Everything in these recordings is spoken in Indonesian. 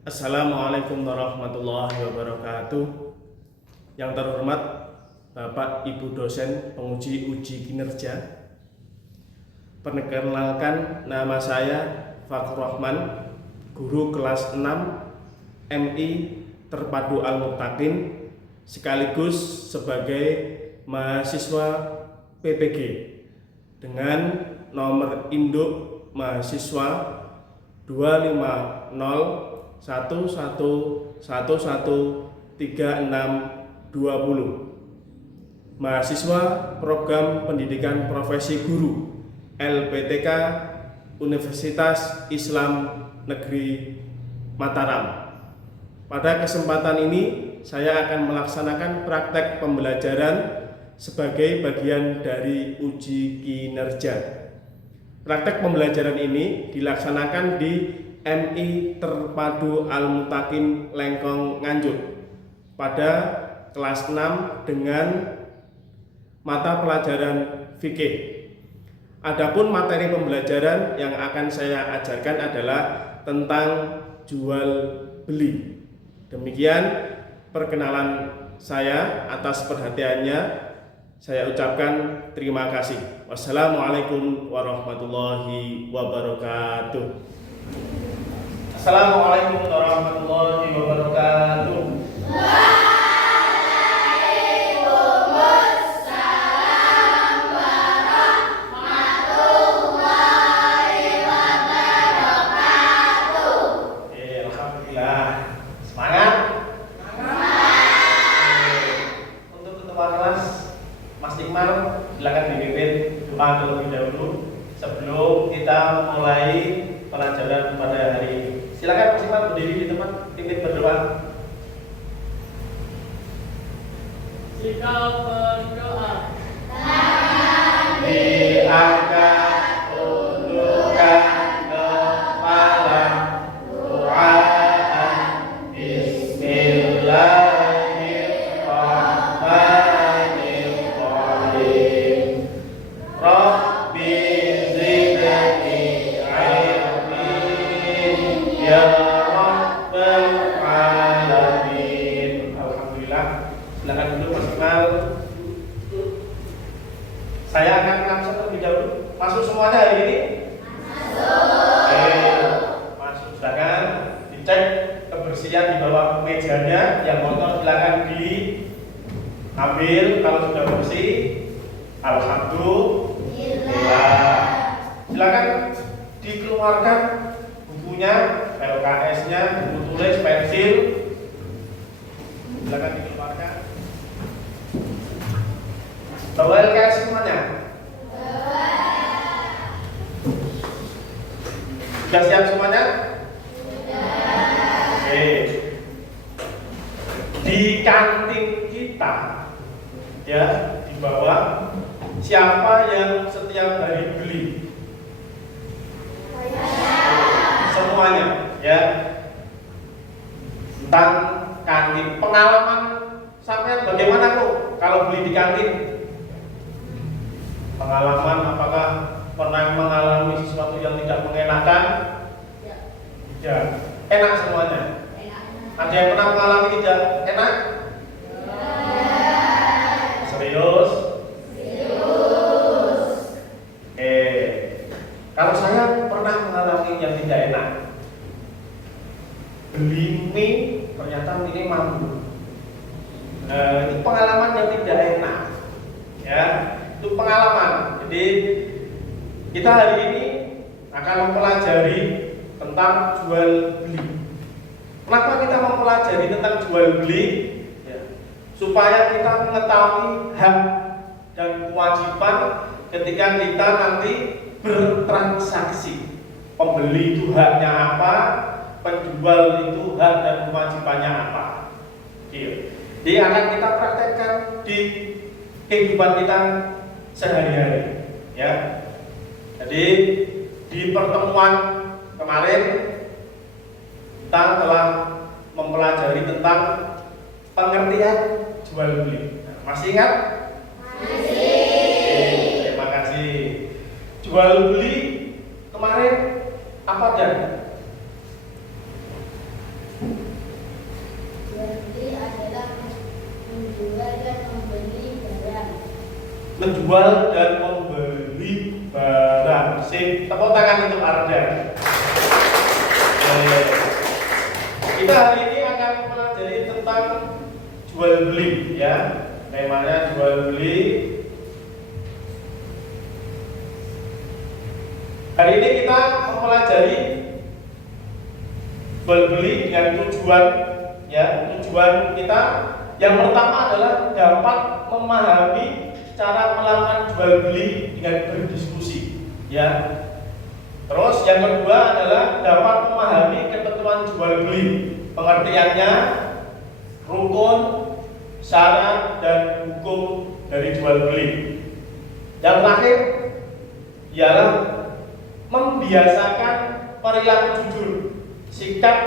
Assalamualaikum warahmatullahi wabarakatuh. Yang terhormat Bapak Ibu dosen penguji uji kinerja. Perkenalkan, nama saya Fakhur Rahman, guru kelas 6 MI Terpadu Al-Muttaqin, sekaligus sebagai mahasiswa PPG dengan nomor induk mahasiswa 25011113620, mahasiswa program pendidikan profesi guru LPTK Universitas Islam Negeri Mataram. Pada kesempatan ini saya akan melaksanakan praktek pembelajaran sebagai bagian dari uji kinerja. Praktek pembelajaran ini dilaksanakan di MI Terpadu Al-Muttaqin Lengkong Nganjuk pada kelas 6 dengan mata pelajaran fikih. Adapun materi pembelajaran yang akan saya ajarkan adalah tentang jual beli. Demikian perkenalan saya, atas perhatiannya saya ucapkan terima kasih. Wassalamualaikum warahmatullahi wabarakatuh. Assalamualaikum warahmatullahi wabarakatuh. Waalaikumsalam warahmatullahi wabarakatuh. Alhamdulillah. Semangat? Untuk ketua kelas Mas Iqmal, silakan dipimpin doa terlebih dahulu sebelum kita mulai pelajaran pada hari ini. Silakan Mas Iqmal berdiri di tempat, pimpin berdoa. Sikap berdoa. Diangkat undukan kepala, doaan Bismillahirrahmanirrahim. Rabbi zidni ilmin ya rabbal alamin. Alhamdulillah. Silakan dulu Mas Iqmal. Saya akan langsung terlebih dahulu. Masuk semuanya hari ini? Masuk. Silakan dicek kebersihan di bawah mejanya. Yang kotor silakan diambil. Kalau sudah bersih, alhamdulillah. Silakan dikeluarkan bukunya, LKS-nya, buku tulis, pensil. Silakan dikeluarkan. Bawa LKS semuanya. Sudah siap semuanya? Oke. Di kantin kita, ya, di bawah, siapa yang setiap hari beli? Semuanya, ya. Tentang kantin, pengalaman sampai bagaimana kok kalau beli di kantin? Pengalaman, apakah pernah mengalami sesuatu yang tidak mengenakan? Ya, enak semuanya. Ada yang pernah mengalami tidak enak? Serius? Kalau saya pernah mengalami yang tidak enak. Beli mie, ternyata mie mampu. Itu pengalaman yang tidak enak, ya. Itu pengalaman. Jadi kita hari ini akan mempelajari tentang jual beli. Kenapa kita mempelajari tentang jual beli? Ya, supaya kita mengetahui hak dan kewajiban ketika kita nanti bertransaksi. Pembeli itu haknya apa, penjual itu hak dan kewajibannya apa. Jadi akan kita praktekkan di kehidupan kita sehari-hari, ya. Jadi di pertemuan kemarin kita telah mempelajari tentang pengertian jual beli. Masih ingat? Masih. Terima kasih. Jual beli kemarin apa dan menjual dan membeli barang. Sip, tepuk tangan untuk Arda. Kita hari ini akan mempelajari tentang jual beli, ya. Temanya jual beli. Hari ini kita mempelajari jual beli dengan tujuan, ya. Tujuan kita yang pertama adalah dapat memahami cara melakukan jual beli dengan berdiskusi, ya. Terus yang kedua adalah dapat memahami ketentuan jual beli, pengertiannya, rukun, syarat dan hukum dari jual beli. Yang terakhir ialah membiasakan perilaku jujur, sikap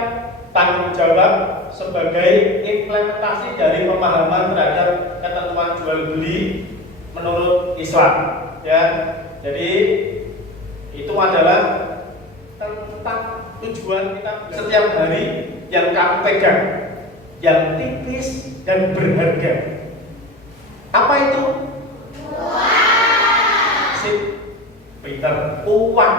tanggung jawab sebagai implementasi dari pemahaman terhadap ketentuan jual beli menurut Islam, ya. Jadi itu adalah tentang tujuan kita setiap hari yang kamu pegang, yang tipis dan berharga. Apa itu? Sip, pinter. Uang.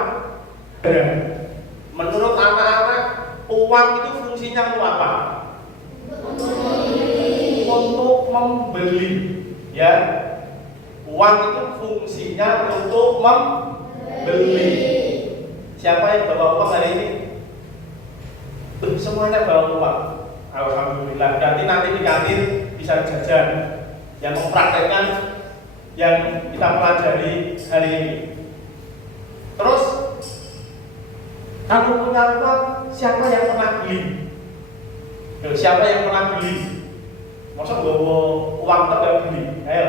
Menurut anak-anak, uang itu fungsinya untuk apa? Untuk membeli, ya. Uang itu fungsinya untuk membeli. Siapa yang bawa uang hari ini? Semuanya bawa uang. Alhamdulillah. Nanti di kantin bisa jajan. Yang mempraktekkan yang kita pelajari hari ini. Terus kalau punya uang, siapa yang pernah beli? Siapa yang pernah beli? Masa bawa uang tak beli? Ayo.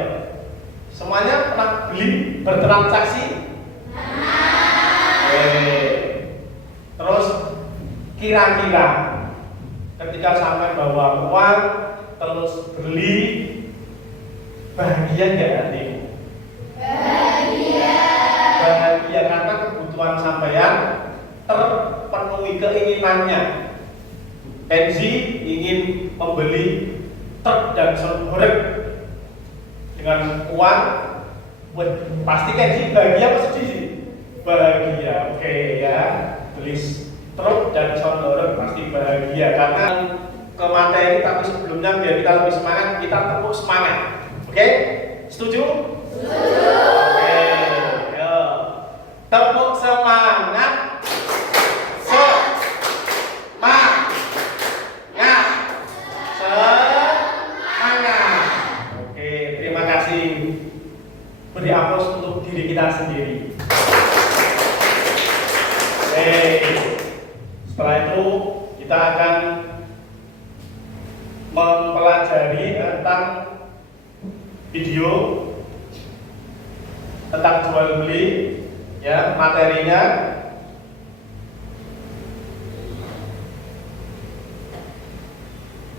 Semuanya pernah beli, bertransaksi? Terus kira-kira ketika sampai bawa uang terus beli, bahagia nggak hati? Bahagia karena kebutuhan sampean terpenuhi keinginannya. Kenzi ingin membeli truk dan serut goreng dengan uang, pasti Kenzi bahagia apa sedih sih? Bahagia, oke, ya. Beli truk dan serut goreng pasti bahagia karena ke materi, tapi sebelumnya biar kita lebih semangat, kita tepuk semangat. Oke? Setuju? Setuju. Oke, yo. Tepuk semangat. Beri aplaus untuk diri kita sendiri. Setelah itu kita akan mempelajari tentang video tentang jual beli, ya, materinya.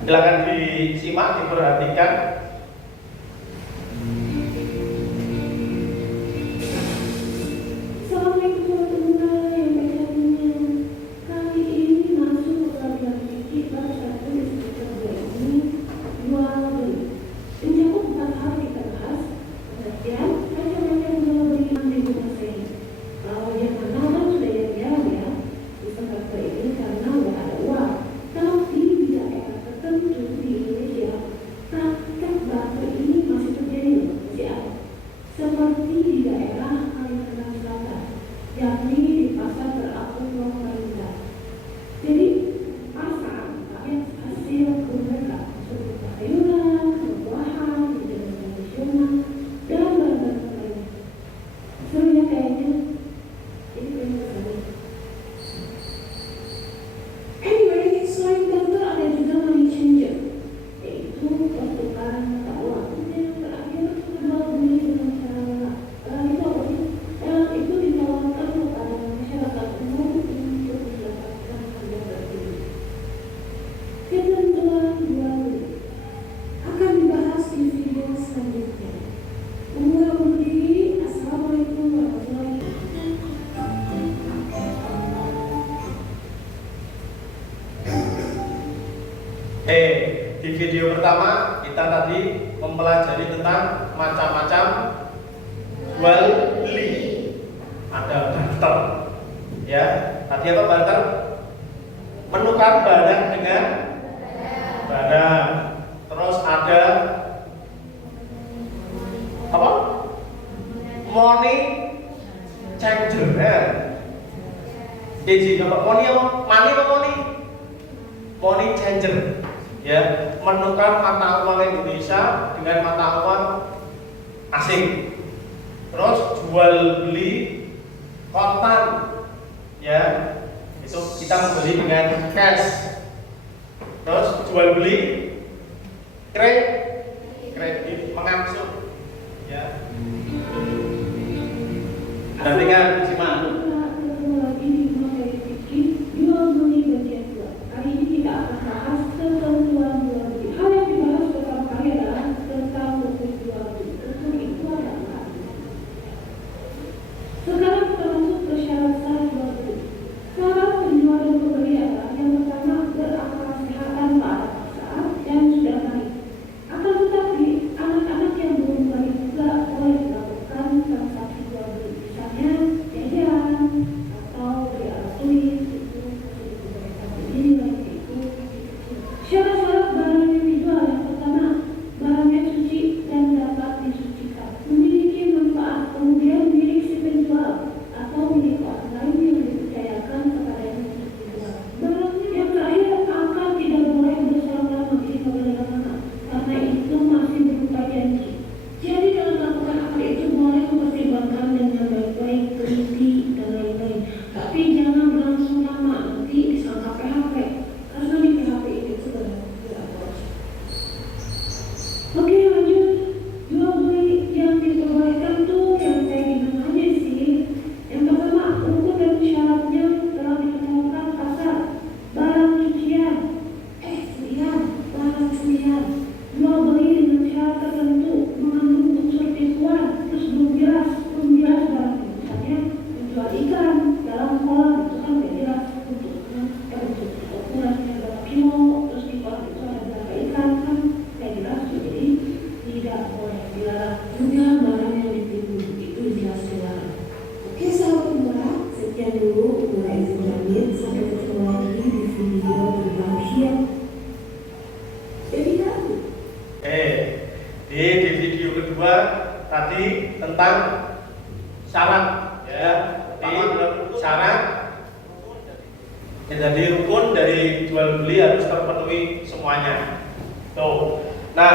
Silakan disimak, diperhatikan. Di video pertama kita tadi mempelajari tentang macam-macam jual beli. Ada barter. Ya, tadi apa barter? Menukar barang dengan barang. Terus ada apa? Money changer. Ya. Jadi apa? Money apa money? Money changer. Ya, menukar mata uang Indonesia dengan mata uang asing. Terus jual beli kontan. Ya, itu kita membeli dengan cash. Terus jual beli kredit mengangsur. Ya. Gantikan simak. Jual beli bagian 2. Kali ini kita akan bahas ketentuan jual beli. Hal yang dibahas pertama kali adalah tentang bentuk jual beli. Untuk itu adalah sekarang kita masuk ke syarat sah jual beli. Syarat penjual dan pembeli adalah yang pertama berakal sehat tanpa ada paksaan dan sudah baik. Akan tetapi anak-anak yang belum baik juga boleh melakukan transaksi jual beli, misalnya jajan atau beli alat tulis. Syarat-syarat barang yang dijual yang pertama, barangnya suci dan dapat disucikan, memiliki manfaat, kemudian milik si penjual atau milik orang lain yang dipercayakan kepadanya untuk dijual. Barang yang terakhir akan tidak boleh berselama-lama di kemana-mana karena itu masih berupa janji. Jadi dalam melakukan akad itu boleh mempertimbangkan dengan baik-baik, teliti dan lain-lain. Tapi jangan berlangsung lama, nanti disangka PHP. Karena di PHP itu sebenarnya tidak boleh. Oke, lanjut. Jual beli yang diperbolehkan tuh yang kayak gimana aja sih? Yang pertama, rukun dan syaratnya telah ditentukan pasar. Barang cucian, barang cucian. Jual beli dengan syarat tertentu mengandung unsur tipuan, terus belum jelas barang. Misalnya menjual ikan dalam kolam itu kan tidak jelas bentuknya, bentuk ukurannya berapa kilo, terus di kolam itu ada berapa ikan kan tidak jelas, jadi tidak boleh dilarang. Juga barang yang ditipu itu jelas dilarang. Oke sahabat pemula, sekian dulu mulai izin sampai ketemu lagi di video berikutnya. Jadi kamu. Di video kedua tadi tentang syarat, ya. Di syarat jadi rukun dari jual beli harus terpenuhi semuanya. Tuh. Nah,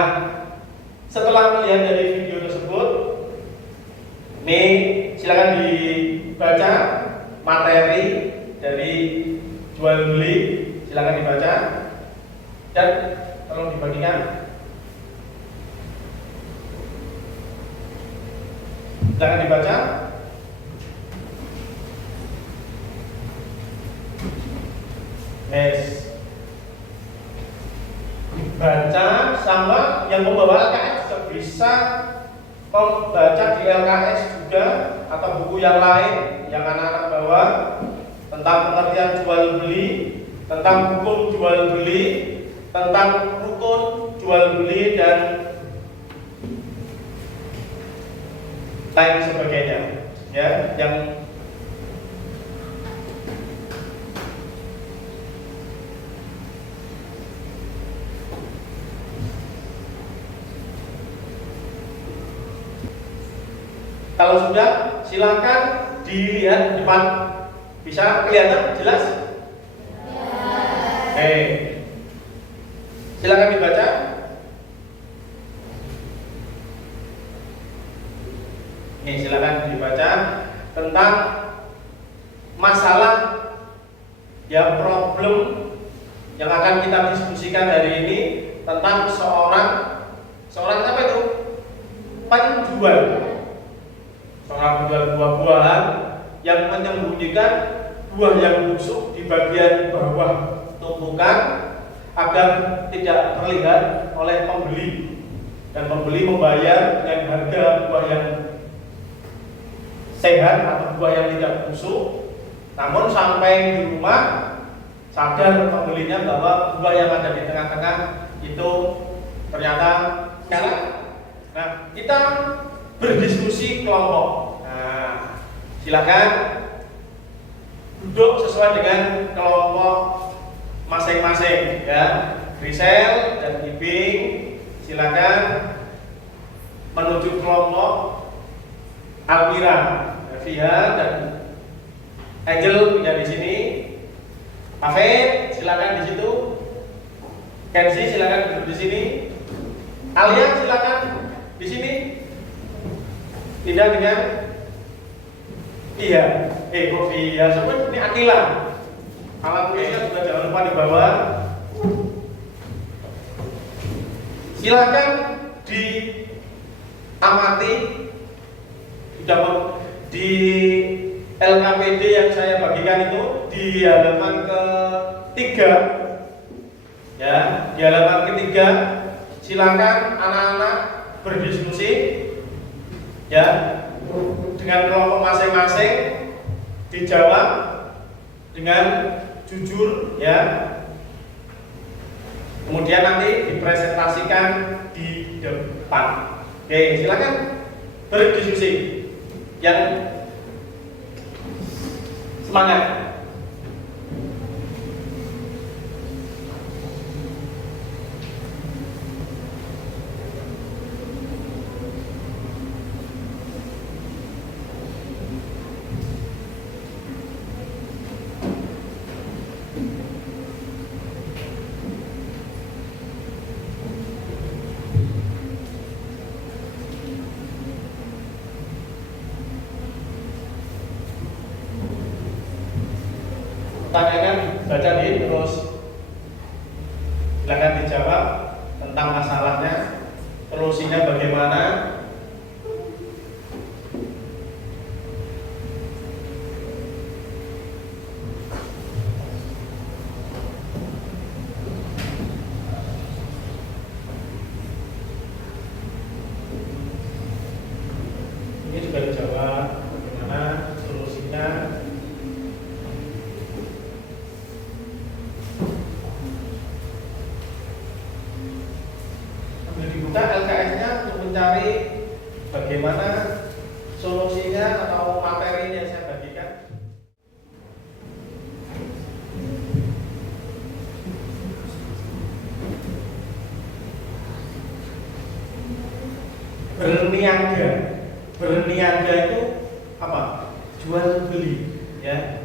setelah melihat dari video tersebut, nih silakan dibaca materi dari jual beli, silakan dibaca dan tolong dibagikan. Silakan dibaca. Baca sama yang membawa LKS juga bisa membaca di LKS juga atau buku yang lain yang anak-anak bawa tentang pengertian jual beli, tentang hukum jual beli, tentang rukun jual beli dan lain sebagainya, ya, yang kalau sudah silakan dilihat depan, bisa kelihatan jelas? Silakan dibaca. Nih, silakan dibaca tentang masalah ya, problem yang akan kita diskusikan hari ini tentang seorang apa itu? Penjual. Seorang penjual buah-buahan yang menyembunyikan buah yang busuk di bagian bawah tumpukan agar tidak terlihat oleh pembeli, dan pembeli membayar dengan harga buah yang sehat atau buah yang tidak busuk. Namun sampai di rumah sadar pembelinya bahwa buah yang ada di tengah-tengah itu ternyata kalah. Nah, kita berdiskusi kelompok. Nah, silakan duduk sesuai dengan kelompok masing-masing ya. Grisel dan Ibing silakan menuju kelompok. Almira, Via dan Angel punya di sini. Afid silakan di situ. Kenzi silakan duduk di sini. Alia silakan di sini. Tidak dengan iya. Via semua ini Akila. Alat tulisnya juga jangan lupa dibawa. Silakan diamati di LKPD yang saya bagikan itu di halaman ketiga ya, di halaman ketiga silakan anak-anak berdiskusi ya dengan kelompok masing-masing, dijawab dengan jujur ya, kemudian nanti dipresentasikan di depan. Oke, silakan berdiskusi. Yang semangat. Pertanyaan baca di terus silakan dijawab tentang masalahnya, solusinya bagaimana. Ini juga dijawab bagaimana solusinya. Dibuka LKS-nya untuk mencari bagaimana solusinya atau materi yang saya bagikan. Berniaga itu apa? Jual beli ya.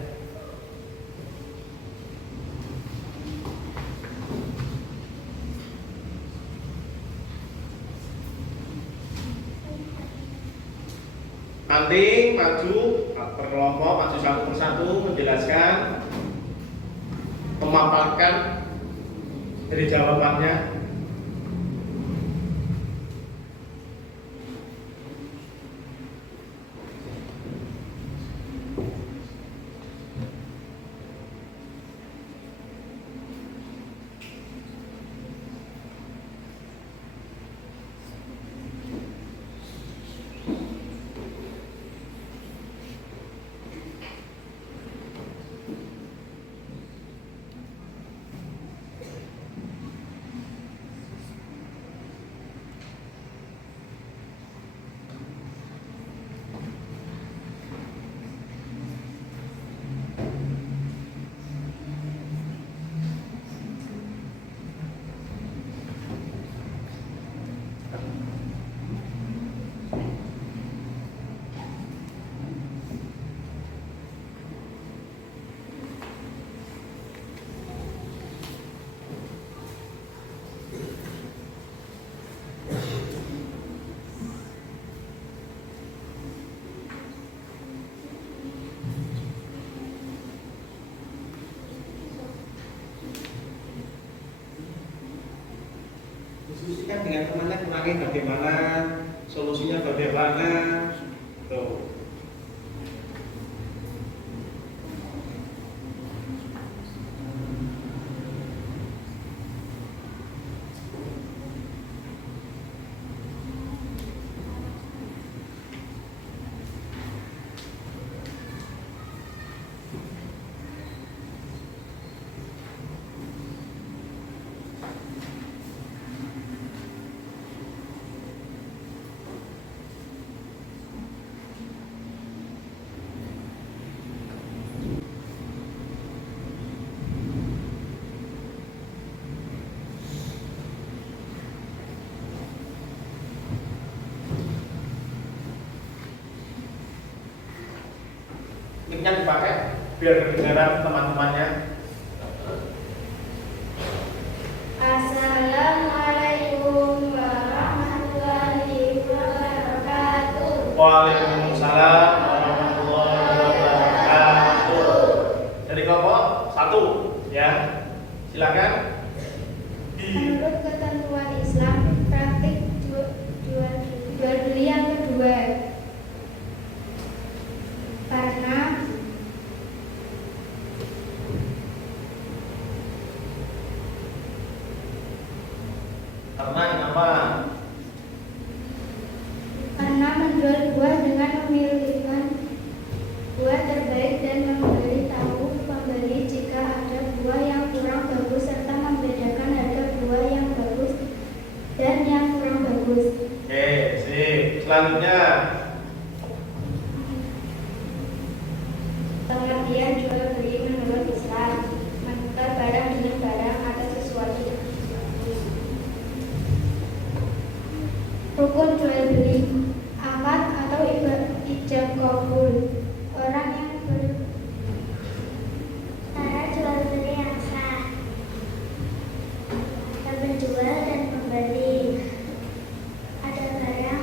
Nanti maju per kelompok, maju satu persatu menjelaskan, memaparkan dari jawabannya. Diskusikan dengan temannya, kurangi bagaimana, solusinya bagaimana. Tuh. mic-nya dipakai biar kedengaran teman-temannya. Assalamualaikum warahmatullahi wabarakatuh. Waalaikumsalam warahmatullahi wabarakatuh. Dari kelompok 1 ya. Silakan. Menurut ketentuan Islam, praktik jual beli yang kedua. Karena kenapa? Karena menjual buah dengan memilihkan buah terbaik dan memberitahu pembeli jika ada buah yang kurang bagus serta membedakan harga buah yang bagus dan yang kurang bagus. Oke, sip. Selanjutnya, Pengertian jual beli menurut Islam, menukar barang dengan barang atau sesuatu. Rukun jual beli, akad atau ijab kabul. Orang yang cara jual beli yang sah. Penjual dan pembeli. Ada barang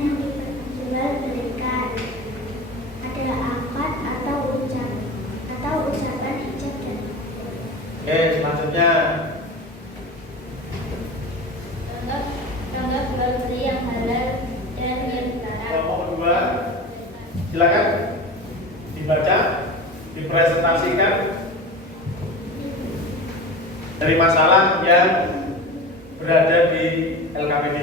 yang diperjual belikan. Ada akad atau ucapan ijab dan. oke, selanjutnya. Contoh jual beli yang halal dan yang dilarang. Kelompok kedua, silakan dibaca, dipresentasikan dari masalah yang berada di LKPD.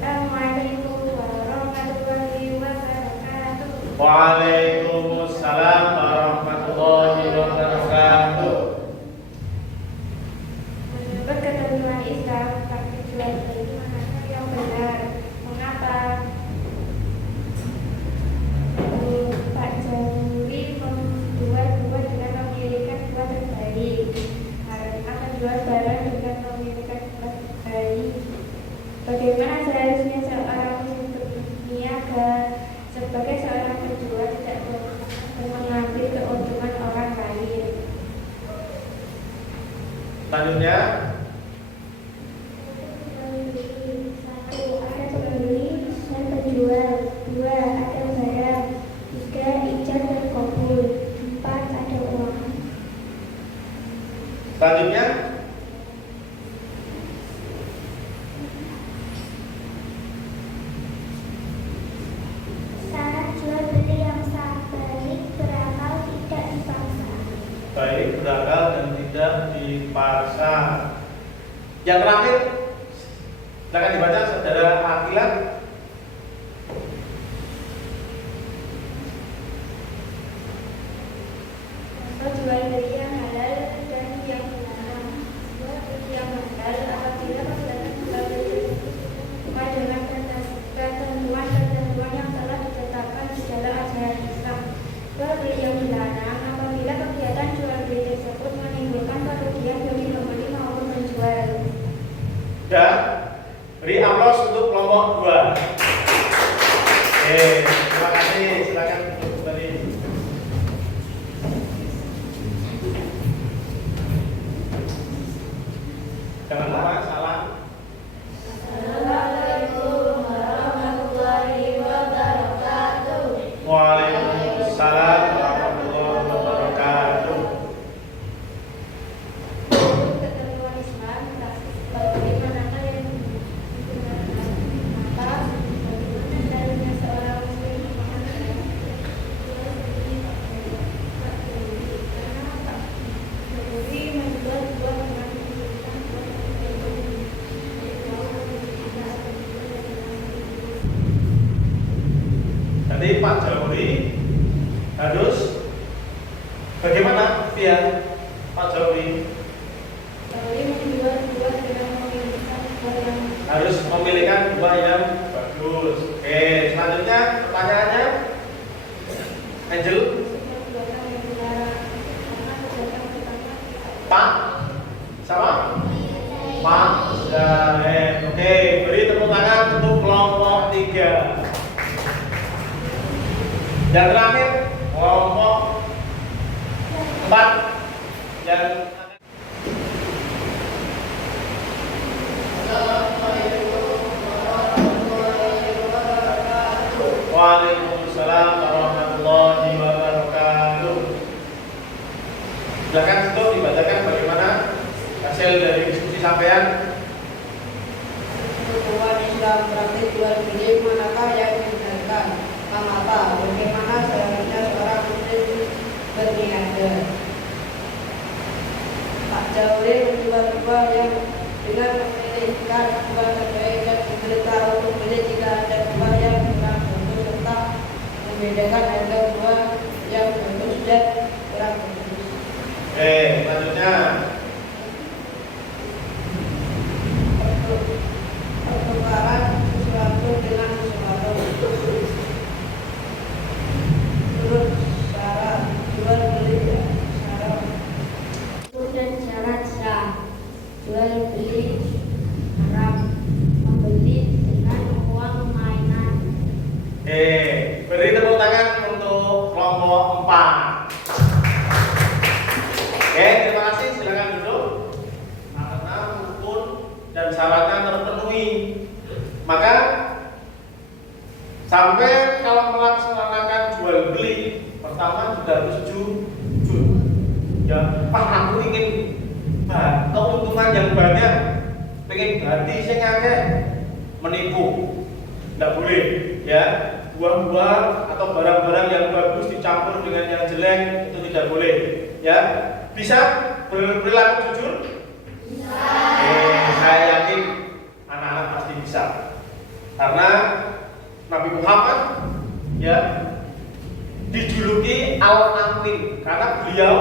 Assalamualaikum warahmatullahi wabarakatuh. Waalaikumsalam warahmatullahi wabarakatuh. Menurut ketentuan Islam, praktik jual beli mana yang benar? Mengapa? Pak Jamhuri menjual buah dengan memilihkan buah terbaik. Karena menjual barang dengan memilihkan buah terbaik. Bagaimana seharusnya seorang muslim berniaga sebagai seorang penjual tidak mengambil keuntungan orang lain? Selanjutnya, Satu, ada pembeli dan penjual. Dua, ada barang. Tiga, ijab dan kabul. Empat, ada uang. selanjutnya, Syarat jual beli yang sah, baik berakal, tidak dipaksa. baik berakal dan tidak dipaksa. Yang terakhir, silakan dibaca saudara Akila. Contoh jual beli yang halal dan yang dilarang. Jual beli yang halal apabila kegiatan jual beli sesuai dengan ketentuan yang telah ditetapkan di dalam ajaran Islam. Jual beli yang dilarang apabila kegiatan jual beli tersebut menimbulkan kerugian bagi pembeli maupun penjual. Ya, beri aplaus untuk kelompok 2. Oke, terima kasih. Silakan untuk kembali. Jangan lupa salam. Assalamualaikum warahmatullahi wabarakatuh. Waalaikumsalam warahmatullahi wabarakatuh. Menurut ketentuan Islam, bagaimana yang digunakan? Maka, bagaimana seharusnya seorang muslim memahami jual beli Pak Jamhuri? Karena Pak Jamhuri menjual buah dengan memilihkan buah terbaik. Jadi Pak Jamhuri harus bagaimana via Pak Jamhuri Jamhuri menjual buah dengan memilihkan buah yang harus memilihkan buah yang bagus. Oke, selanjutnya pertanyaannya, Angel, buatan yang dilarang. Karena kegiatan pertama Pak, sama? Pak Zahid. Oke, beri tepuk tangan untuk kelompok 3. Yang terakhir kelompok 4 yang Waalaikumsalam warahmatullahi wabarakatuh. Silakan untuk dibacakan bagaimana hasil dari diskusi sampean. Hukuman Islam praktik jual beli manakah yang dibenarkan? Mengapa? Bagaimana seharusnya seorang muslim berniaga? Pak Jauri menjual buah yang dengan memilihkan buah terbaik dan memberitahu pembeli jika ada buah yang kurang bagus serta membedakan harga buah yang bagus dan kurang bagus. Selanjutnya Pertukaran sesuatu dengan sesuatu. Menurut syarat jual beli syarat Dan syarat sah. Jual beli haram. Membeli dengan uang mainan. beri tepuk tangan untuk kelompok 4. Terima kasih. Silakan duduk. Karena rukun dan syaratnya terpenuhi, maka sampai kalau melaksanakan jual beli, pertama juga harus jujur. Ya, Pak, aku ingin keuntungan yang banyak, pengen ganti sing akeh, menipu, tidak boleh. Ya, buah-buah atau barang-barang yang bagus dicampur dengan yang jelek itu tidak boleh. Ya, bisa berperilaku jujur? Bisa. Saya yakin anak-anak pasti bisa, karena Nabi Muhammad ya dijuluki Al-Amin karena beliau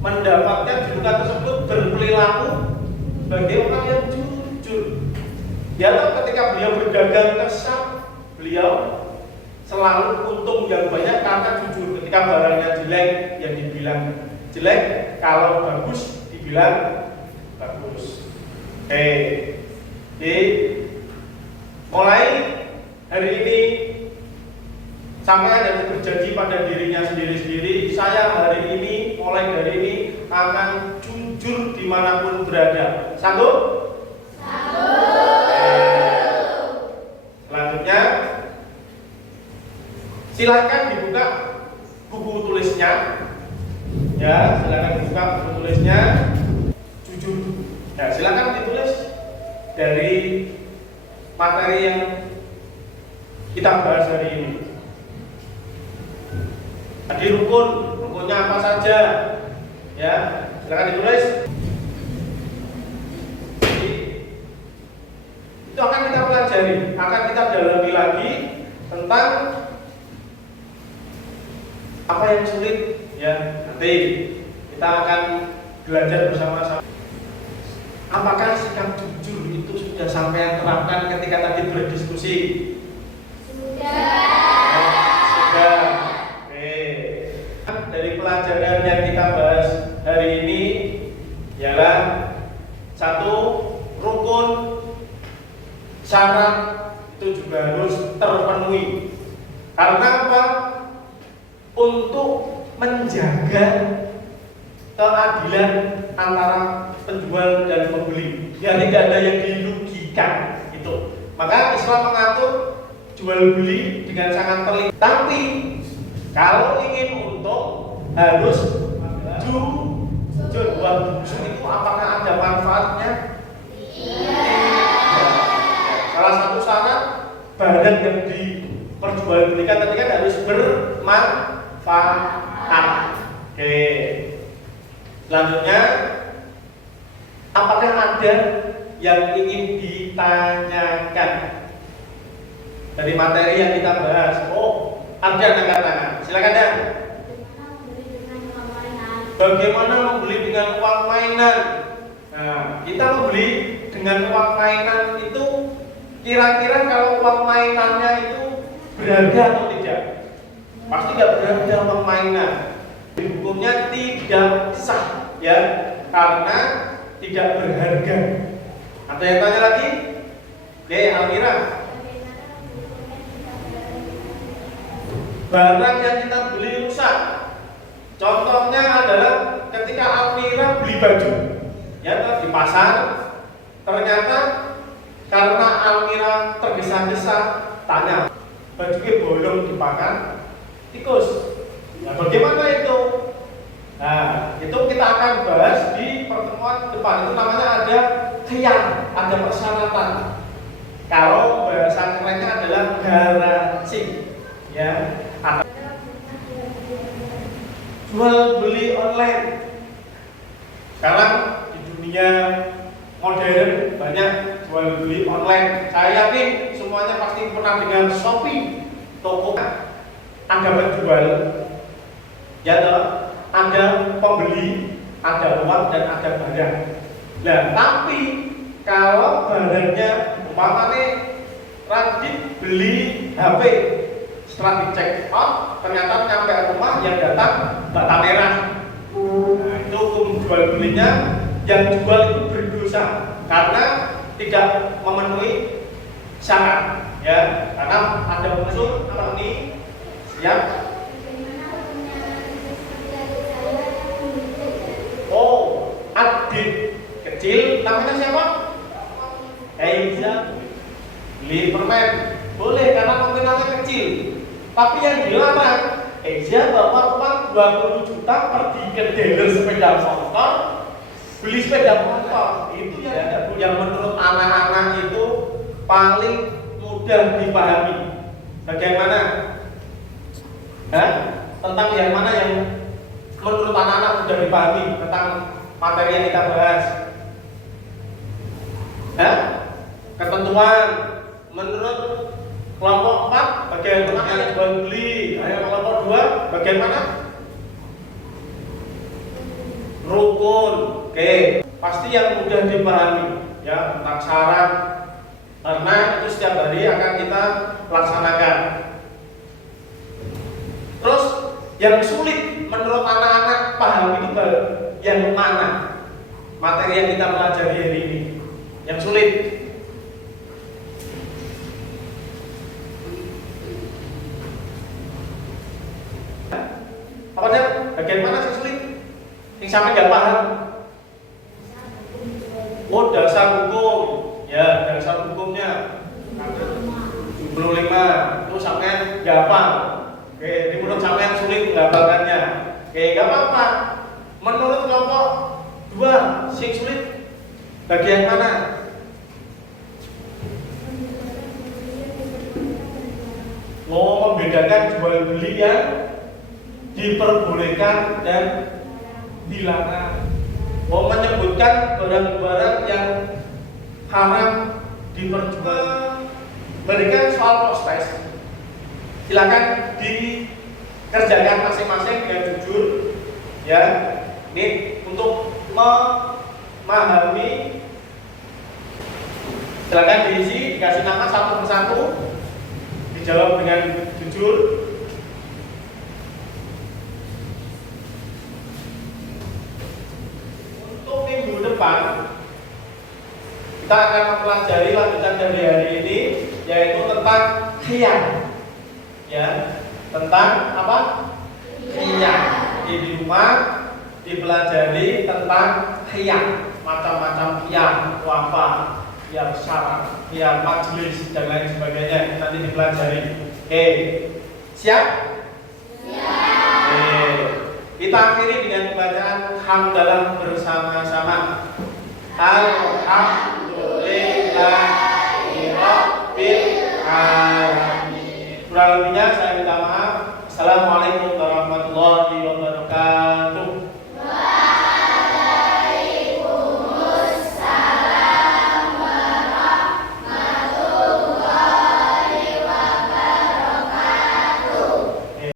mendapatkan julukan tersebut berperilaku sebagai orang yang jujur. Ya, ketika beliau berdagang kesal, beliau selalu untung yang banyak karena jujur. Ketika barangnya jelek, yang dibilang jelek, kalau bagus dibilang bagus. Mulai hari ini sampai ada berjanji pada dirinya sendiri-sendiri, saya hari ini, mulai dari ini akan jujur dimanapun berada. Sanggup? Sanggup. Selanjutnya, silakan dibuka buku tulisnya. Ya, silakan dibuka buku tulisnya. Jujur. Ya, silakan ditulis dari materi yang kita bahas hari ini. Tadi rukunnya apa saja? Ya, silakan ditulis. Jadi, itu akan kita pelajari, akan kita dalami lagi tentang apa yang sulit. Ya, nanti kita akan belajar bersama-sama. Apakah sikap jujur itu sudah sampai terapkan ketika tadi berdiskusi? Sudah. Dari pelajaran yang kita bahas hari ini ialah satu, rukun syarat itu juga harus terpenuhi. Karena apa? Untuk menjaga keadilan antara penjual dan pembeli, ya tidak ada yang dirugikan itu. Maka Islam mengatur jual beli dengan sangat teliti. Tapi kalau ingin untung harus jujur. Buat busuk itu apakah ada manfaatnya? Tidak. Salah satu syarat barang yang diperjualbelikan tadi kan harus bermanfaat. Oke. Selanjutnya, apakah ada yang ingin ditanyakan dari materi yang kita bahas? Oh, ada angkat tangan. Silakan Dan. Bagaimana membeli dengan uang mainan? Nah, kita membeli dengan uang mainan itu kira-kira kalau uang mainannya itu berharga atau tidak? Pasti tidak berharga uang mainan. Hukumnya tidak sah, ya, karena tidak berharga. Ada yang tanya lagi? Oke, Almira. barang yang kita beli rusak. Contohnya adalah ketika Almira beli baju, ya di pasar, ternyata karena Almira tergesa-gesa, tanya, bajunya bolong dipakan tikus. Nah, bagaimana itu? Nah, itu kita akan bahas di pertemuan depan. Itu namanya ada khiyar, ada persyaratan. Kalau bahasa kerennya adalah garansi, ya. Jual beli online. Sekarang di dunia modern banyak jual beli online. Saya yakin semuanya pasti pernah dengar Shopee, toko ada penjual, ya toh? Ada pembeli, ada uang dan ada barang. Nah, tapi kalau barangnya umpamanya Radit beli HP, setelah dicek out ternyata nyampe rumah yang datang bata merah. Nah, itu hukum jual belinya yang jual itu berdosa karena tidak memenuhi syarat, ya, karena ada unsur ini siap. Oh, adik kecil namanya siapa? Eiza. Beli permen boleh karena nominalnya kecil, tapi yang dilarang Eiza bawa uang 20 juta pergi ke dealer sepeda motor beli sepeda motor. Itu yang menurut anak-anak itu paling mudah dipahami. Bagaimana? Tentang yang mana yang menurut anak-anak sudah dipahami tentang materi yang kita bahas? Ketentuan menurut kelompok 4 bagaimana yang jual beli? Kelompok 2 bagaimana? Rukun. Oke, pasti yang mudah dipahami, ya, tentang syarat, karena itu setiap hari akan kita laksanakan. Terus yang sulit menurut anak-anak paham itu yang mana? Materi yang kita pelajari hari ini yang sulit. Apa sih? Bagian mana sih sulit? Yang sampai nggak paham? Oh, dasar hukum, ya, dasar hukumnya 75 itu sampai nggak paham. Oke, di menurut sampean sulit menghafalkannya. Oke, nggak apa-apa. Menurut kelompok 2 sing sulit bagian mana? Mau membedakan jual beli yang diperbolehkan dan dilarang. Mau menyebutkan barang-barang yang haram diperjual. Berikan soal prospek. Silakan dikerjakan masing-masing dengan jujur, ya. Ini untuk memahami. Silakan diisi, dikasih nama satu persatu, dijawab dengan jujur. Untuk minggu depan kita akan mempelajari lanjutan dari hari ini, yaitu tentang khiyar. Ya, tentang apa? Khiyar. Di rumah dipelajari tentang khiyar, macam-macam khiyar, apa, khiyar syarat, khiyar majelis dan lain sebagainya nanti dipelajari. Oke, siap? Siap. Oke. Kita akhiri dengan bacaan hamdalah bersama-sama. Alhamdulillahirabbil alamin. Kurang lebihnya saya minta maaf. Assalamualaikum